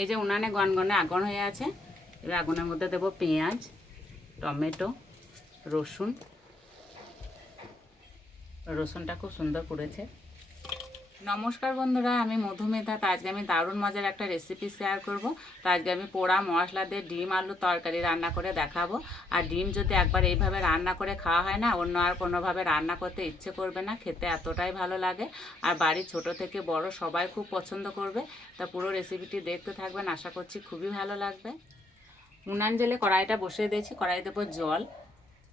এই যে উনানে গনগনে আগুন হয়ে আছে। এবার আগুনের মধ্যে দেব পেঁয়াজ, টমেটো, রসুনটা খুব সুন্দর পুড়েছে। নমস্কার বন্ধুরা, আমি মধুমেধা। তো আজকে আমি দারুণ মজার একটা রেসিপি শেয়ার করব। তো আজকে আমি পোড়া মশলা দিয়ে ডিম আলু তরকারি রান্না করে দেখাবো। আর ডিম যদি একবার এইভাবে রান্না করে খাওয়া হয় না, অন্য আর কোনোভাবে রান্না করতে ইচ্ছে করবে না, খেতে এতটাই ভালো লাগে। আর বাড়ির ছোট থেকে বড় সবাই খুব পছন্দ করবে। তা পুরো রেসিপিটি দেখতে থাকবেন, আশা করছি খুবই ভালো লাগবে। উনান জেলে কড়াইটা বসিয়ে দিয়েছি, কড়াই দেবো জল।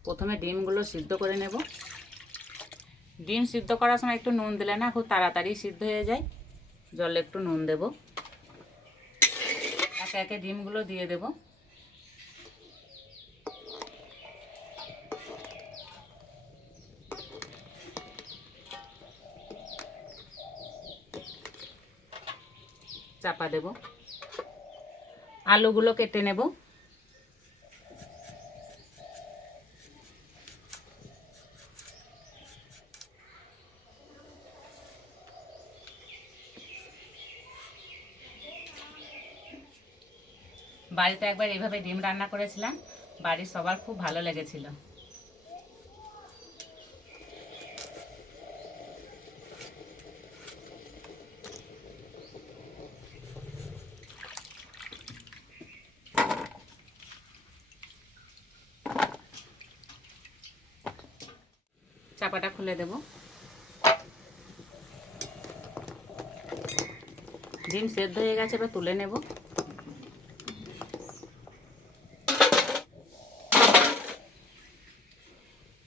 প্রথমে ডিমগুলো সিদ্ধ করে নেব। ডিম সিদ্ধ করার সময় একটু নুন দিলে না খুব তাড়াতাড়ি সিদ্ধ হয়ে যায়। জলে একটু নুন দেব। একে একে ডিমগুলো দিয়ে দেব। চাপা দেব। আলুগুলো কেটে নেব। বাড়িতে একবার এইভাবে ডিম রান্না করেছিলাম, বাড়ির সবার খুব ভালো লেগেছিল। চাপাটা খুলে দেব। ডিম সেদ্ধ হয়ে গেছে, এবার তুলে নেব।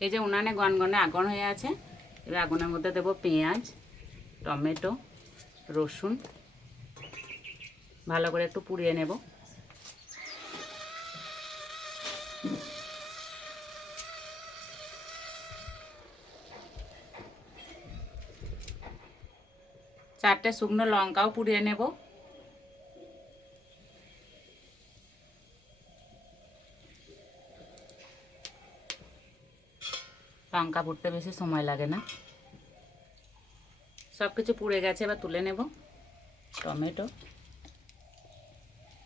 এই যে উনানে গনগনে আগুন হয়ে আছে। এবার আগুনের মধ্যে দেব পেঁয়াজ, টমেটো, রসুন, ভালো করে একটু পুড়িয়ে নেব। চারটে শুকনো লঙ্কাও পুড়িয়ে নেব। লঙ্কা পুড়তে বেশি সময় লাগে না। সব কিছু পুড়ে গেছে, এবার তুলে নেব। টমেটো,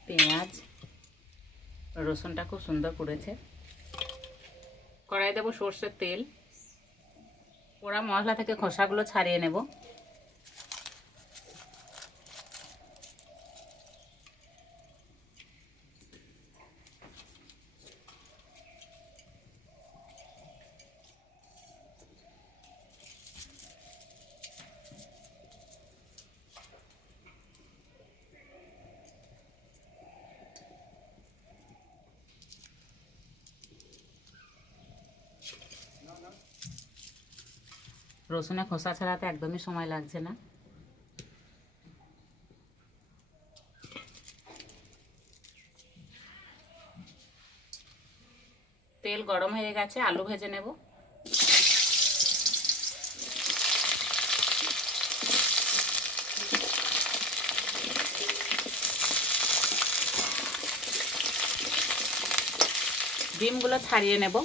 পেঁয়াজ, রসুনটা খুব সুন্দর পুড়েছে। কড়াই দেবো সর্ষের তেল। পোড়া মশলা থেকে খোসাগুলো ছাড়িয়ে নেব। রসুনের খোসা ছাড়াতে একদমই সময় লাগছে না। তেল গরম হয়ে গেছে, আলু ভেজে নেব। ডিমগুলো ছাড়িয়ে নেব।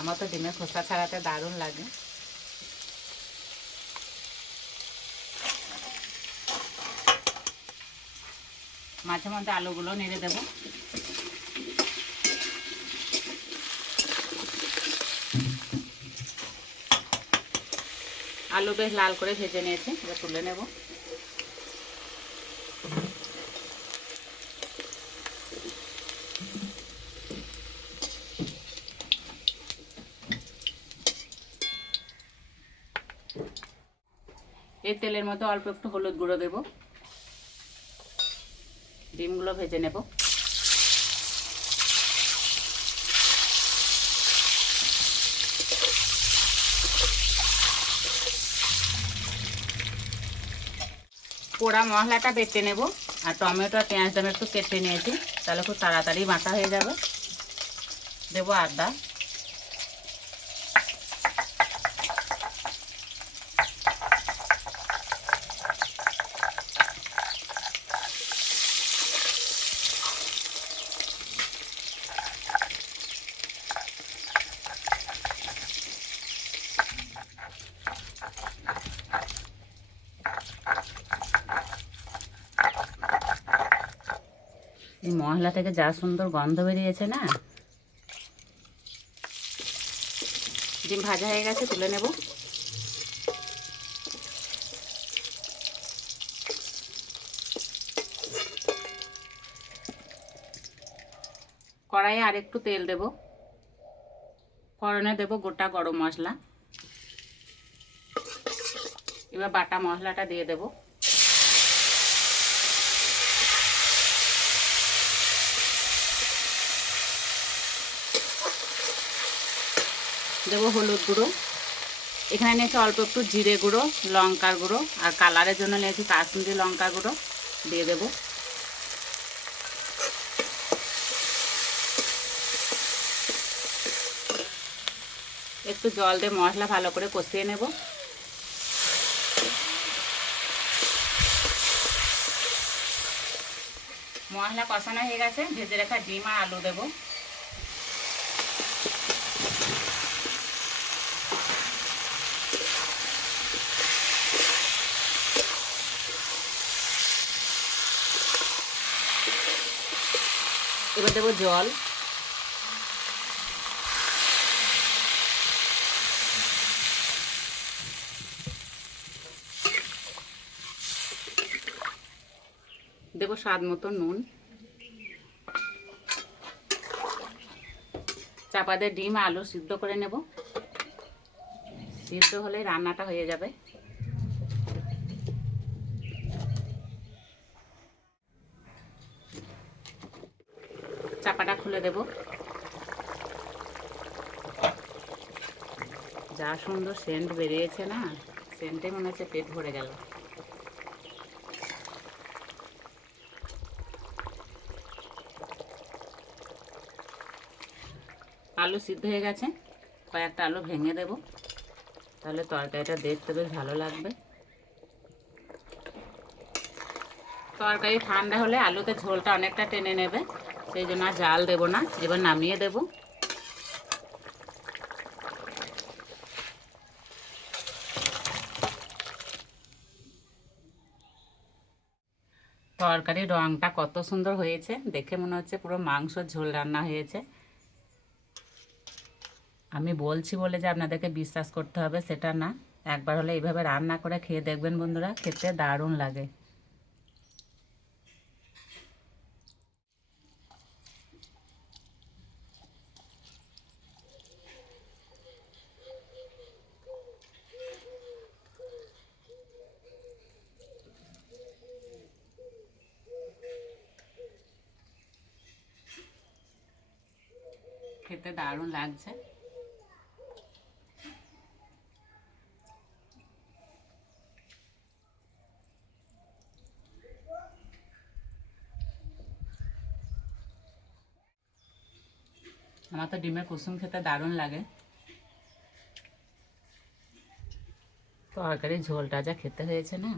আমার তো ডিমের খোসা ছাড়াতে দারুণ লাগে। মাঝে মধ্যে আলুগুলো নেড়ে দেব। আলু বেশ লাল করে ভেজে নিয়েছি, এবার তুলে নেব। এই তেলের মধ্যে অল্প একটু হলুদ গুঁড়ো দেব। ডিমগুলো ভেজে নেব। পোড়া মশলাটা বেটে নেব। আর টমেটো আর পেঁয়াজটা আমি একটু কেটে নিয়েছি, তাহলে খুব তাড়াতাড়ি বাটা হয়ে যাবে। দেবো আদা, এই মশলা থেকে যা সুন্দর গন্ধ বেরিয়েছে না। ডিম ভাজা হয়ে গেছে, তুলে নেব। কড়াইয়ে আর একটু তেল দেব, ফোড়নে দেব গোটা গরম মশলা। এবার বাটা মশলাটা দিয়ে দেব। দেব হলুদ গুঁড়ো, এখানে নিয়েছি অল্প একটু জিরে গুঁড়ো, লঙ্কার গুঁড়ো, আর কালারের জন্য নিয়েছি কাশ্মীরি লঙ্কার গুঁড়ো দিয়ে দেব। একটু জল দিয়ে মশলা ভালো করে কষিয়ে নেব। মশলা কষানো হয়ে গেছে, ভেজে রাখা ডিম আর আলু দেব। এবার দেবো জল। দেবো স্বাদ মতো নুন। চাপা দিয়ে ডিম আলু সিদ্ধ করে নেব। সিদ্ধ হলে রান্নাটা হয়ে যাবে। চাপাটা খুলে দেব। যা সুন্দর সেন্ট বেরিয়েছে না, সেন্টে মনে হচ্ছে পেট ভরে গেল। আলু সিদ্ধ হয়ে গেছে, কয়েকটা আলু ভেঙে দেব, তাহলে তরকারিটা দেখতে বেশ ভালো লাগবে। তরকারি ঠান্ডা হলে আলুতে ঝোলটা অনেকটা টেনে নেবে, সেই জন্য আর জাল দেবো না। এবার নামিয়ে দেব। তরকারির রঙটা কত সুন্দর হয়েছে, দেখে মনে হচ্ছে পুরো মাংসর ঝোল রান্না হয়েছে। আমি বলছি বলে যে আপনাদেরকে বিশ্বাস করতে হবে সেটা না, একবার হলে এইভাবে রান্না করে খেয়ে দেখবেন বন্ধুরা, খেতে দারুণ লাগে। খেতে দারুণ লাগছে। আমার তো ডিমের কুসুম খেতে দারুণ লাগে। তরকারির ঝোলটা যা খেতে হয়েছে না।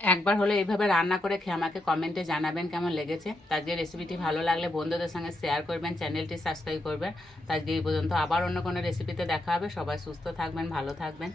একবার হলে এইভাবে রান্না করে খেয়ে আমাকে কমেন্টে জানাবেন কেমন লেগেছে। আজকে রেসিপিটি ভালো লাগলে বন্ধুদের সঙ্গে শেয়ার করবেন, চ্যানেলটি সাবস্ক্রাইব করবেন। আজকে এই পর্যন্ত, আবার অন্য কোনো রেসিপিতে দেখা হবে। সবাই সুস্থ থাকবেন, ভালো থাকবেন।